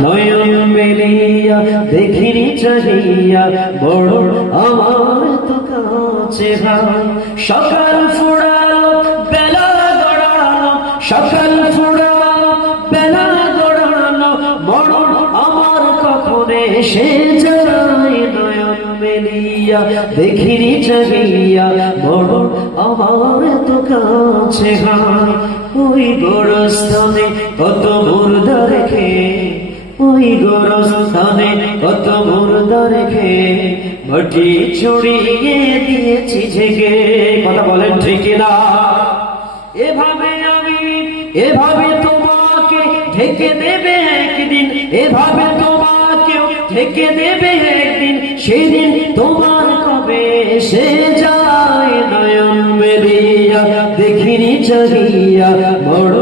নয়ন মেলিয়া দেখিনি চাহিয়া বড় আমার তো কাছে ভাই সকাল ফুরালো বেলা গড়ালো সকাল ফুরালো বেলা গড়ালো মরণ আমার কখন এসে যায় নয়ন মেলিয়া দেখিনি চাহিয়া বড় আমার তো কাছে ভাই ওই গোরস্থানে কত মুর্দা রেখে ওই গোরস্থানে কত মুর্দা রেখে মাটি ছড়িয়ে দিয়েছি ঝেঁকে কথা বলেন ঠিক না এভাবে তোমাকে ঢেকে দেবে একদিন এভাবে তোমাকেও ঢেকে দেবে একদিন সেদিন তোমার কবে এসে যায় নয়ন মেলিয়া দেখিনি চাহিয়া বড়